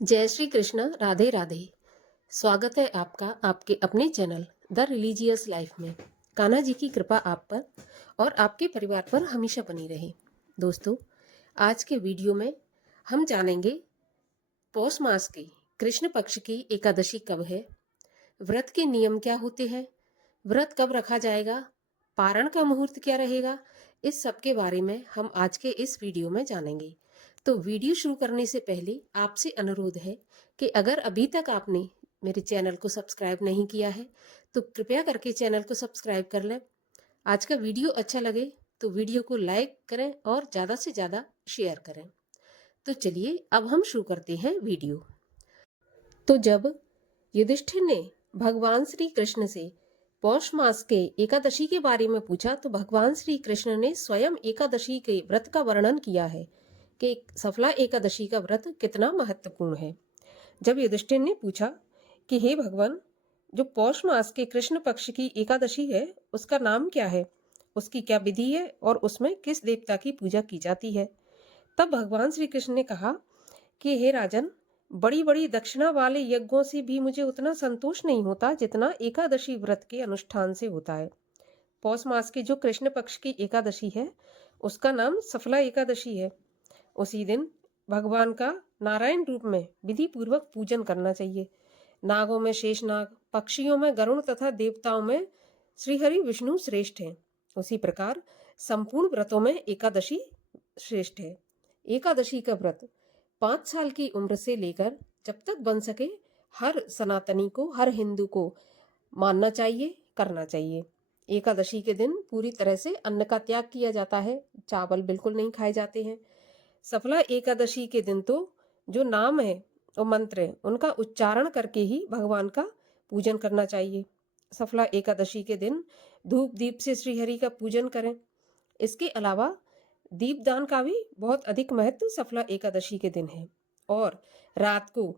जय श्री कृष्ण। राधे राधे। स्वागत है आपका आपके अपने चैनल द रिलीजियस लाइफ में। कान्हा जी की कृपा आप पर और आपके परिवार पर हमेशा बनी रहे। दोस्तों, आज के वीडियो में हम जानेंगे पौष मास की कृष्ण पक्ष की एकादशी कब है, व्रत के नियम क्या होते हैं, व्रत कब रखा जाएगा, पारण का मुहूर्त क्या रहेगा। इस सब के बारे में हम आज के इस वीडियो में जानेंगे। तो वीडियो शुरू करने से पहले आपसे अनुरोध है कि अगर अभी तक आपने मेरे चैनल को सब्सक्राइब नहीं किया है तो कृपया करके चैनल को सब्सक्राइब कर लें। आज का वीडियो अच्छा लगे तो वीडियो को लाइक करें और ज़्यादा से ज़्यादा शेयर करें। तो चलिए अब हम शुरू करते हैं वीडियो। तो जब युधिष्ठिर ने भगवान श्री कृष्ण से पौष मास के एकादशी के बारे में पूछा तो भगवान श्री कृष्ण ने स्वयं एकादशी के व्रत का वर्णन किया है कि सफला एकादशी का व्रत कितना महत्वपूर्ण है। जब युधिष्ठिर ने पूछा कि हे भगवान, जो पौष मास के कृष्ण पक्ष की एकादशी है उसका नाम क्या है, उसकी क्या विधि है और उसमें किस देवता की पूजा की जाती है, तब भगवान श्री कृष्ण ने कहा कि हे राजन, बड़ी बड़ी दक्षिणा वाले यज्ञों से भी मुझे उतना संतोष नहीं होता जितना एकादशी व्रत के अनुष्ठान से होता है। पौष मास की जो कृष्ण पक्ष की एकादशी है उसका नाम सफला एकादशी है। उसी दिन भगवान का नारायण रूप में विधि पूर्वक पूजन करना चाहिए। नागों में शेषनाग, पक्षियों में गरुण तथा देवताओं में श्रीहरि विष्णु श्रेष्ठ हैं। उसी प्रकार संपूर्ण व्रतों में एकादशी श्रेष्ठ है। एकादशी का व्रत 5 साल की उम्र से लेकर जब तक बन सके हर सनातनी को, हर हिंदू को मानना चाहिए, करना चाहिए। एकादशी के दिन पूरी तरह से अन्न का त्याग किया जाता है, चावल बिल्कुल नहीं खाए जाते हैं। सफला एकादशी के दिन तो जो नाम है और मंत्र है उनका उच्चारण करके ही भगवान का पूजन करना चाहिए। सफला एकादशी के दिन धूप दीप से श्रीहरि का पूजन करें। इसके अलावा दीपदान का भी बहुत अधिक महत्व सफला एकादशी के दिन है। और रात को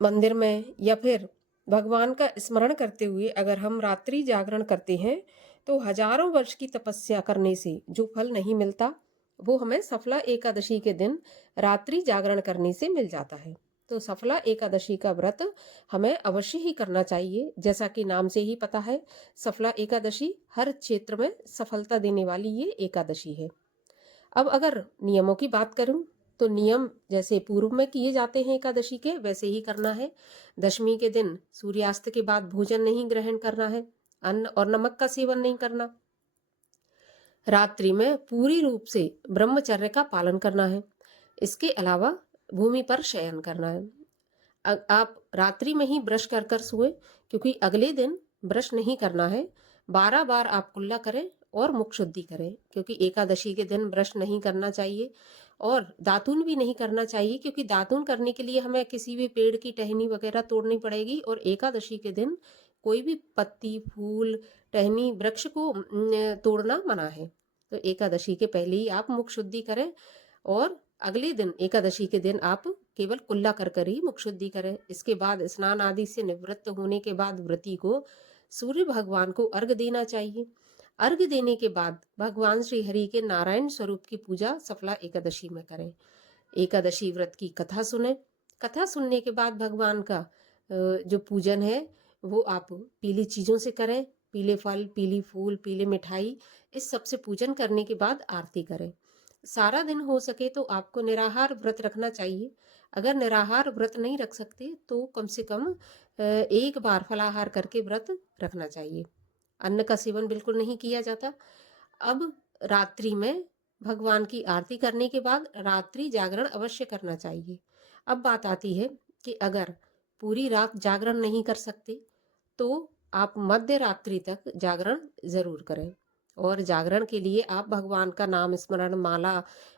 मंदिर में या फिर भगवान का स्मरण करते हुए अगर हम रात्रि जागरण करते हैं तो हजारों वर्ष की तपस्या करने से जो फल नहीं मिलता वो हमें सफला एकादशी के दिन रात्रि जागरण करने से मिल जाता है। तो सफला एकादशी का व्रत हमें अवश्य ही करना चाहिए। जैसा कि नाम से ही पता है, सफला एकादशी हर क्षेत्र में सफलता देने वाली ये एकादशी है। अब अगर नियमों की बात करूं तो नियम जैसे पूर्व में किए जाते हैं एकादशी के वैसे ही करना है। दशमी के दिन सूर्यास्त के बाद भोजन नहीं ग्रहण करना है, अन्न और नमक का सेवन नहीं करना, रात्रि में पूरी रूप से ब्रह्मचर्य का पालन करना है। इसके अलावा भूमि पर शयन करना है। आप रात्रि में ही ब्रश कर कर सोए, क्योंकि अगले दिन ब्रश नहीं करना है। 12 बार आप कुल्ला करें और मुख शुद्धि करें, क्योंकि एकादशी के दिन ब्रश नहीं करना चाहिए। और दातून भी नहीं करना चाहिए, क्योंकि दातून करने के लिए हमें किसी भी पेड़ की टहनी वगैरह तोड़नी पड़ेगी और एकादशी के दिन कोई भी पत्ती, फूल, टहनी, वृक्ष को तोड़ना मना है। तो एकादशी के पहले ही आप मुख शुद्धि करें और अगले दिन एकादशी के दिन आप केवल कुल्ला कर कर ही मुख शुद्धि करें। इसके बाद स्नान आदि से निवृत्त होने के बाद व्रती को सूर्य भगवान को अर्घ देना चाहिए। अर्घ देने के बाद भगवान श्री हरि के नारायण स्वरूप की पूजा सफला एकादशी में करें। एकादशी व्रत की कथा सुने। कथा सुनने के बाद भगवान का जो पूजन है वो आप पीली चीजों से करें। पीले फल, पीली फूल, पीले मिठाई, इस सब से पूजन करने के बाद आरती करें। सारा दिन हो सके तो आपको निराहार व्रत रखना चाहिए। अगर निराहार व्रत नहीं रख सकते तो कम से कम एक बार फलाहार करके व्रत रखना चाहिए। अन्न का सेवन बिल्कुल नहीं किया जाता। अब रात्रि में भगवान की आरती करने के बाद रात्रि जागरण अवश्य करना चाहिए। अब बात आती है कि अगर पूरी रात जागरण नहीं कर सकते तो आप मध्य रात्रि तक जागरण जरूर करें। और जागरण के लिए आप भगवान का नाम स्मरण, माला,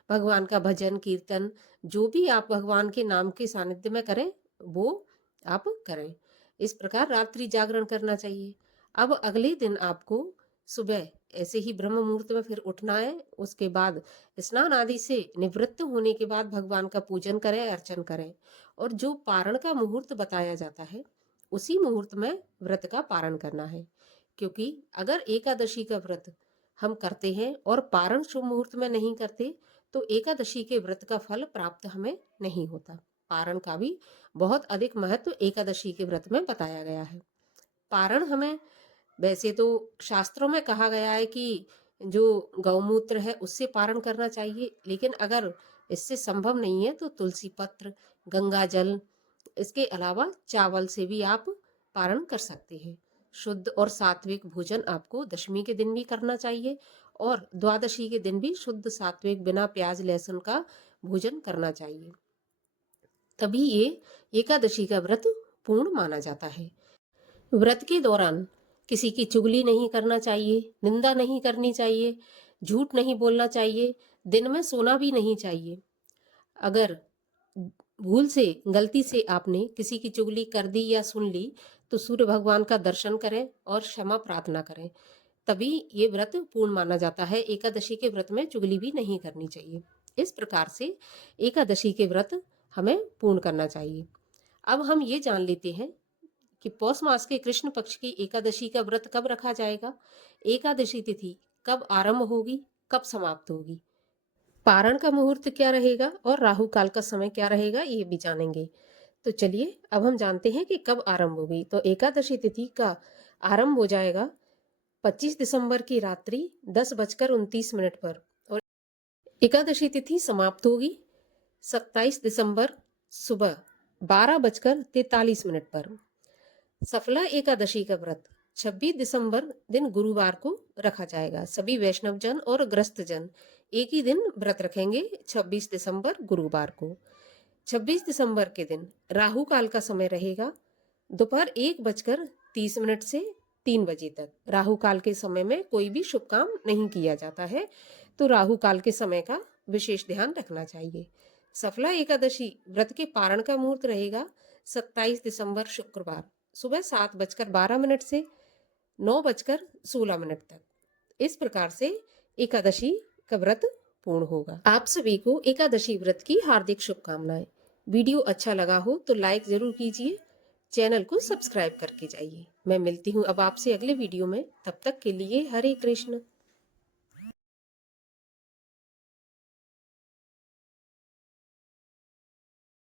भगवान का भजन कीर्तन, जो भी आप भगवान के नाम के सानिध्य में करें वो आप करें। इस प्रकार रात्रि जागरण करना चाहिए। अब अगले दिन आपको सुबह ऐसे ही ब्रह्म मुहूर्त में फिर उठना है। उसके बाद स्नान आदि से निवृत्त होने के बाद भगवान का पूजन करें, अर्चन करें। और जो पारण का मुहूर्त बताया जाता है उसी मुहूर्त में व्रत का पारण करना है। क्योंकि अगर एकादशी का व्रत हम करते हैं और पारण शुभ मुहूर्त में नहीं करते तो एकादशी के व्रत का फल प्राप्त हमें नहीं होता। पारण का भी बहुत अधिक महत्व एकादशी के व्रत में बताया गया है। पारण हमें, वैसे तो शास्त्रों में कहा गया है कि जो गौमूत्र है उससे पारण करना चाहिए, लेकिन अगर इससे संभव नहीं है तो तुलसी पत्र, गंगा जल, इसके अलावा चावल से भी आप पारण कर सकते हैं। शुद्ध और सात्विक भोजन आपको दशमी के दिन भी करना चाहिए और द्वादशी के दिन भी शुद्ध सात्विक बिना प्याज लहसुन का भोजन करना चाहिए। तभी ये एकादशी का व्रत पूर्ण माना जाता है। व्रत के दौरान किसी की चुगली नहीं करना चाहिए, निंदा नहीं करनी चाहिए, झूठ नहीं बोलना चाहिए, दिन में सोना भी नहीं चाहिए। अगर भूल से, गलती से आपने किसी की चुगली कर दी या सुन ली तो सूर्य भगवान का दर्शन करें और क्षमा प्रार्थना करें, तभी ये व्रत पूर्ण माना जाता है। एकादशी के व्रत में चुगली भी नहीं करनी चाहिए। इस प्रकार से एकादशी के व्रत हमें पूर्ण करना चाहिए। अब हम ये जान लेते हैं कि पौष मास के कृष्ण पक्ष की एकादशी का व्रत कब रखा जाएगा, एकादशी तिथि कब आरंभ होगी, कब समाप्त होगी, पारण का मुहूर्त क्या रहेगा और राहु काल का समय क्या रहेगा, ये भी जानेंगे। तो चलिए अब हम जानते हैं कि कब आरंभ होगी। तो एकादशी तिथि का आरंभ हो जाएगा 25 दिसंबर की रात्रि 10:29 पर और एकादशी तिथि समाप्त होगी 27 दिसंबर सुबह 12:43 पर। सफला एकादशी का व्रत 26 दिसंबर दिन गुरुवार को रखा जाएगा। सभी वैष्णव जन और ग्रस्त जन एक ही दिन व्रत रखेंगे, 26 दिसंबर गुरुवार को। 26 दिसंबर के दिन राहु काल का समय रहेगा दोपहर 1:30 से 3 बजे तक। राहु काल के समय में कोई भी शुभ काम नहीं किया जाता है, तो राहु काल के समय का विशेष ध्यान रखना चाहिए। सफला एकादशी व्रत के पारण का मुहूर्त रहेगा 27 दिसंबर शुक्रवार सुबह 7:12 से 9:16 तक। इस प्रकार से एकादशी का व्रत पूर्ण होगा। आप सभी को एकादशी व्रत की हार्दिक शुभकामनाएं। वीडियो अच्छा लगा हो तो लाइक जरूर कीजिए, चैनल को सब्सक्राइब करके जाइए। मैं मिलती हूँ अब आपसे अगले वीडियो में, तब तक के लिए हरे कृष्ण।